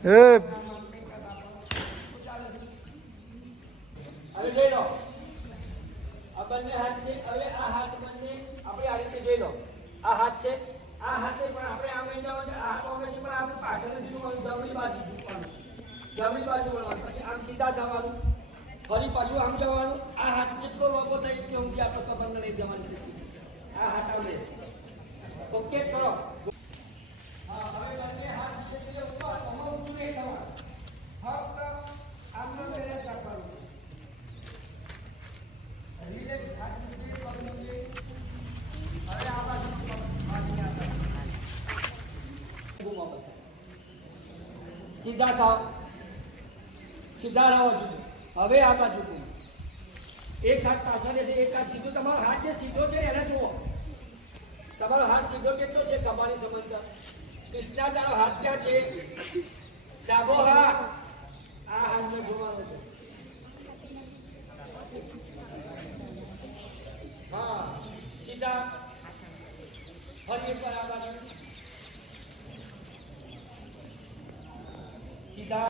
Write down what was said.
હવે જોઈ લો આ બંને હાથ છે હવે આ હાથ બંને આપણે આ રીતે જોઈ લો આ હાથ છે આ હાથે પણ આપણે આમ લઈ જવાનું છે આ હાથ આમ લઈ પણ આપણે પાછળ નથી જોવાનું જમણી બાજુ ઝૂકવાનું જમણી બાજુ વળવાનું પછી આમ સીધા જવાનું ફરી પાછું આમ જવાનું આ હાથ જેટલો લોબો થાય એટલો ઊંધી આપણે કબરને લઈ જવાની છે આ હાથ આમ લે છે ઓકે કરો હા હવે બંને હાથ જે ઉપર તમારું ઊંચું નહીં થવાનું ફક્ત આમનો બેલેન્સ રાખવાનું રિલેક્સ હાથ નીચે પગ નીચે હવે આ બાજુ સીધા થાવ સીધા રહો છો હવે આ બાજુ એક હાથ પાછળ છે એક હાથ સીધો તમારો હાથ છે સીધો છે એને જુઓ તમારો હાથ સીધો કેટલો છે કમાની સમજતા કૃષ્ણા તારો હાથ ક્યાં છે ડાબો હાથ આ હાથને જોવાનો છે હા સીધા ફરી એકવાર